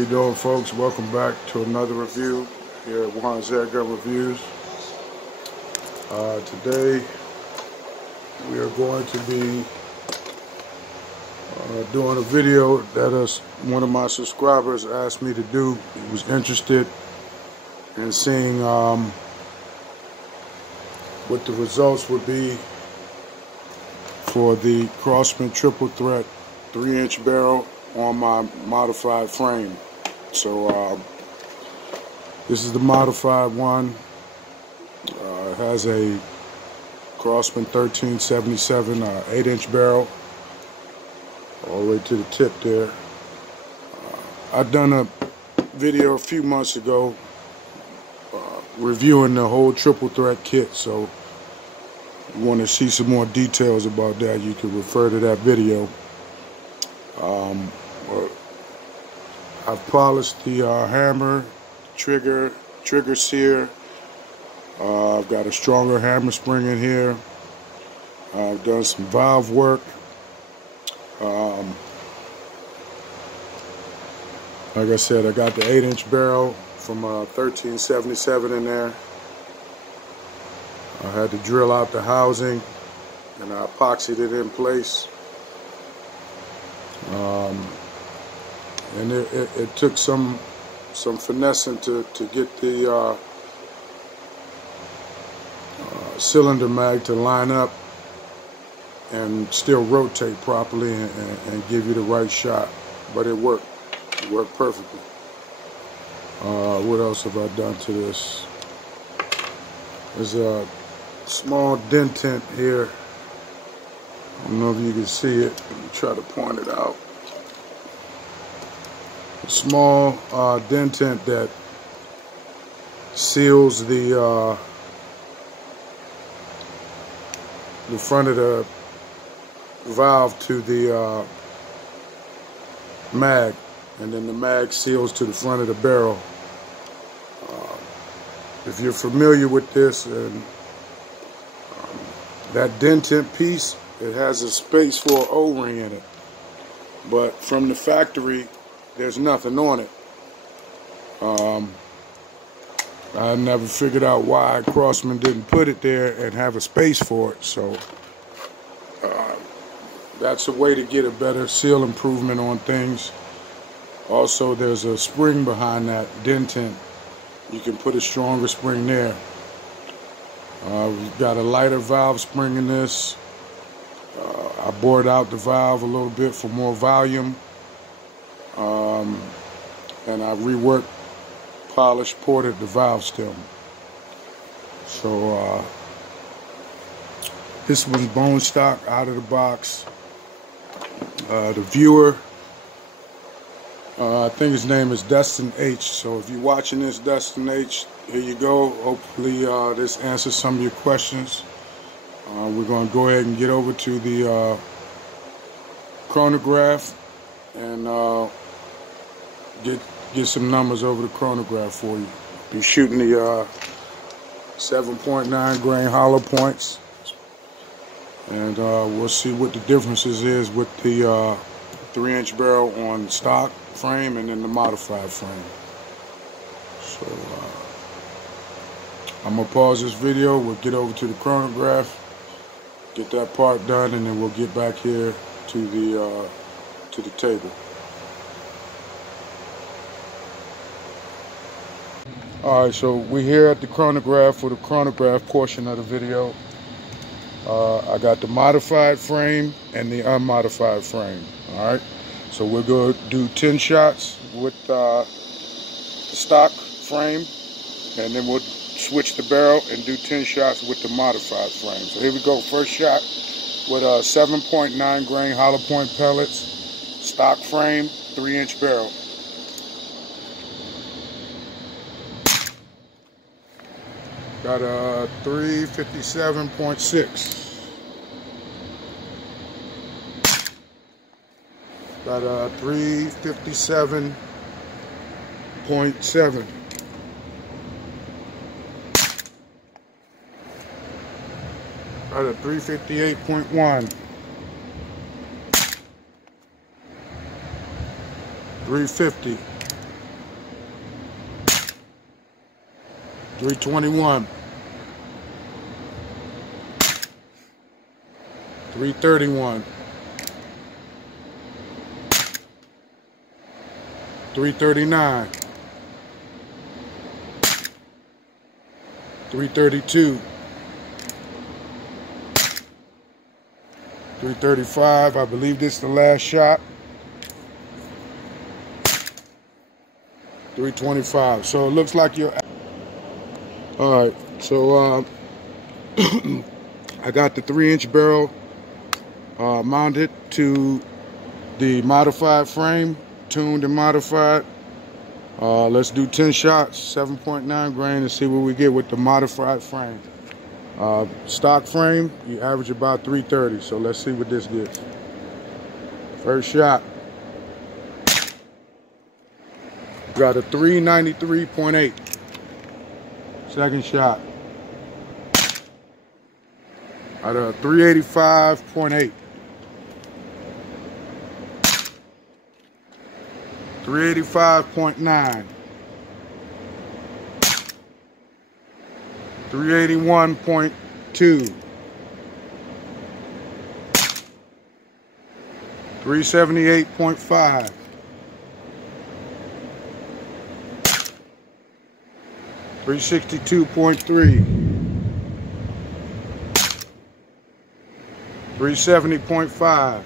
you doing, folks? Welcome back to another review here at Juan's Air Gun Reviews. Today we are going to be doing a video that one of my subscribers asked me to do. He was interested in seeing what the results would be for the Crosman triple threat 3-inch barrel on my modified frame. So this is the modified one. It has a Crosman 1377 8-inch barrel all the way to the tip there. I've done a video a few months ago reviewing the whole triple threat kit, so if you want to see some more details about that, you can refer to that video. I've polished the hammer, trigger sear. I've got a stronger hammer spring in here. I've done some valve work. Like I said, I got the 8-inch barrel from 1377 in there. I had to drill out the housing and I epoxied it in place. And it took some finessing to get the cylinder mag to line up and still rotate properly and give you the right shot. But it worked. It worked perfectly. What else have I done to this? There's a small dentent here. I don't know if you can see it. Let me try to point it out. A small dentent that seals the front of the valve to the mag, and then the mag seals to the front of the barrel. If you're familiar with this, and that dentent piece, it has a space for an O-ring in it, but from the factory there's nothing on it. I never figured out why Crosman didn't put it there and have a space for it, so that's a way to get a better seal improvement on things. Also, there's a spring behind that dentent. You can put a stronger spring there. We've got a lighter valve spring in this. I bored out the valve a little bit for more volume. And I reworked, polished, ported the valve stem. So this one's bone stock out of the box. The viewer, I think his name is Dustin H. So if you're watching this, Dustin H., here you go. Hopefully this answers some of your questions. We're going to go ahead and get over to the chronograph and get some numbers over the chronograph for you. Be shooting the 7.9 grain hollow points, and we'll see what the differences is with the 3-inch barrel on stock frame and then the modified frame. So I'm gonna pause this video. We'll get over to the chronograph, get that part done, and then we'll get back here to the table. Alright, so we're here at the chronograph for the chronograph portion of the video. I got the modified frame and the unmodified frame. Alright, so we're going to do 10 shots with the stock frame, and then we'll switch the barrel and do 10 shots with the modified frame. So here we go. First shot with a 7.9 grain hollow point pellets, stock frame, 3-inch barrel. Got a 357.6. Got a 357.7. Got a 358.1. 350. 321. 331. 339. 332. 335. I believe this is the last shot. 325. So it looks like you're... All right. So I got the 3-inch barrel mounted to the modified frame, tuned and modified. Let's do 10 shots, 7.9 grain, and see what we get with the modified frame. Stock frame, you average about 330, so let's see what this gets. First shot. Got a 393.8. Second shot. Got a 385.8. 385.9. 381.2. 378.5. 362.3. 370.5.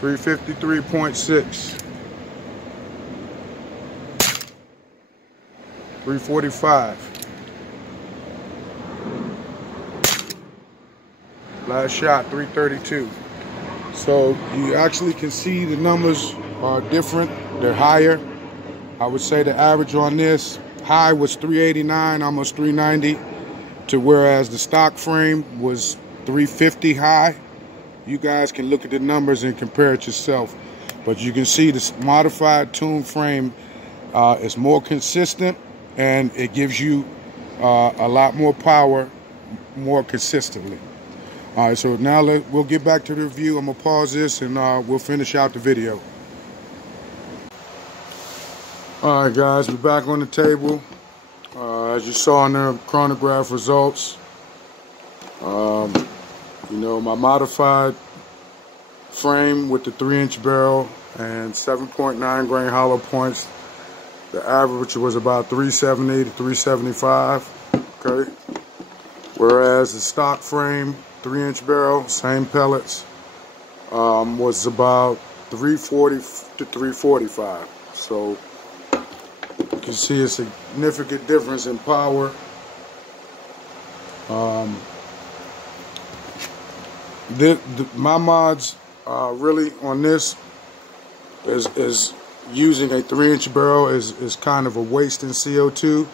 353.6. 345. Last shot, 332. So you actually can see the numbers are different. They're higher. I would say the average on this high was 389, almost 390, to whereas the stock frame was 350 high. You guys can look at the numbers and compare it yourself. But you can see this modified tuned frame is more consistent, and it gives you a lot more power more consistently. All right, so now we'll get back to the review. I'm gonna pause this and we'll finish out the video. All right, guys, we're back on the table. As you saw in the chronograph results, you know, my modified frame with the 3-inch barrel and 7.9 grain hollow points, the average was about 370 to 375, okay? Whereas the stock frame, 3-inch barrel, same pellets, was about 340 to 345. So you can see a significant difference in power. My mods really on this is using a 3-inch barrel is kind of a waste in CO2.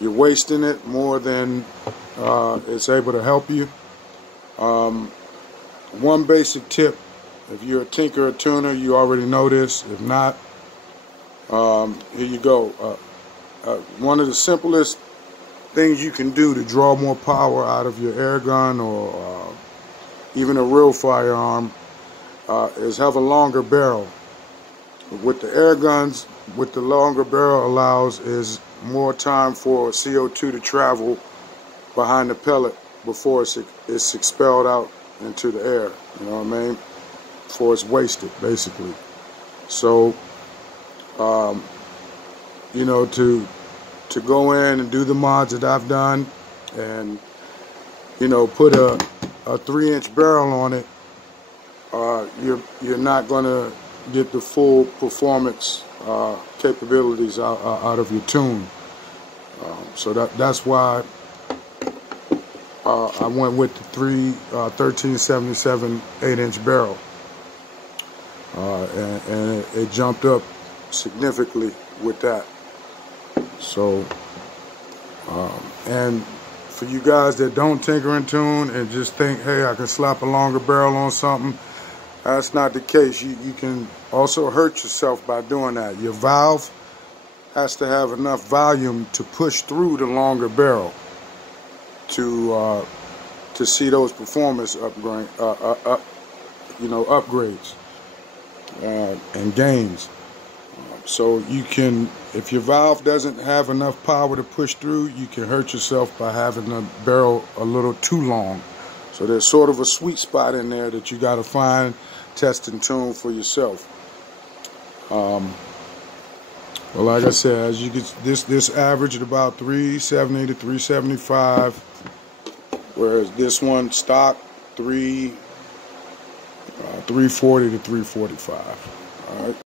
You're wasting it more than it's able to help you. One basic tip, if you're a tinker or tuner, you already know this. If not, here you go. One of the simplest things you can do to draw more power out of your air gun or even a real firearm is have a longer barrel. With the air guns, what the longer barrel allows is more time for CO2 to travel behind the pellet before it's expelled out into the air, you know what I mean? Before it's wasted, basically. So, you know, to go in and do the mods that I've done and, you know, put a 3-inch barrel on it, you're not going to get the full performance capabilities out of your tune. So that's why I went with the 1377 8-inch barrel, and it jumped up significantly with that. So, and for you guys that don't tinker and tune and just think, hey, I can slap a longer barrel on something, that's not the case. You can also hurt yourself by doing that. Your valve has to have enough volume to push through the longer barrel to see those performance upgrades and gains. So you can, if your valve doesn't have enough power to push through, you can hurt yourself by having the barrel a little too long. So there's sort of a sweet spot in there that you got to find, test, and tune for yourself. Well, like I said, as you get this averaged about 370 to 375, whereas this one stock 340 to 345. All right.